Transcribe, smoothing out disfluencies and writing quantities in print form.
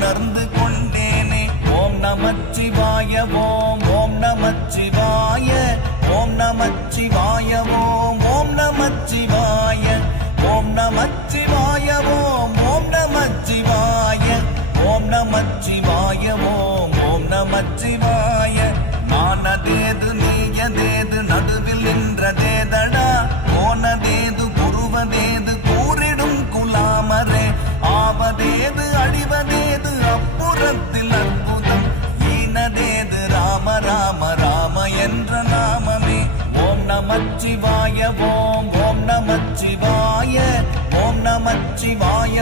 உணர்ந்து கொண்டேனே. ஓம் நமச்சிவாய ஓம் ஓம் நமச்சிவாய ஓம் நமச்சிவாய ஓம் ஓம் நமச்சிவாய ஓம் நமச்சிவாய ஓம் ஓம் நமச்சிவாய ஓம் நமச்சிவாய ஓம் ஓம் நமச்சிவாய. நானதேது நீயதேது நடுவில் நின்றதேதடா, போனதேது புருவதேது கூறிடும் குலாமரே, ஆவதேது அழிவதேது அப்புறத்தில் அற்புதம், ஈனதேது ராம ராம ராம என்ற நாமமே. ஓம் நமச்சிவாய ஓம் ஓம் நமச்சிவாய ஓம் நமச்சிவாய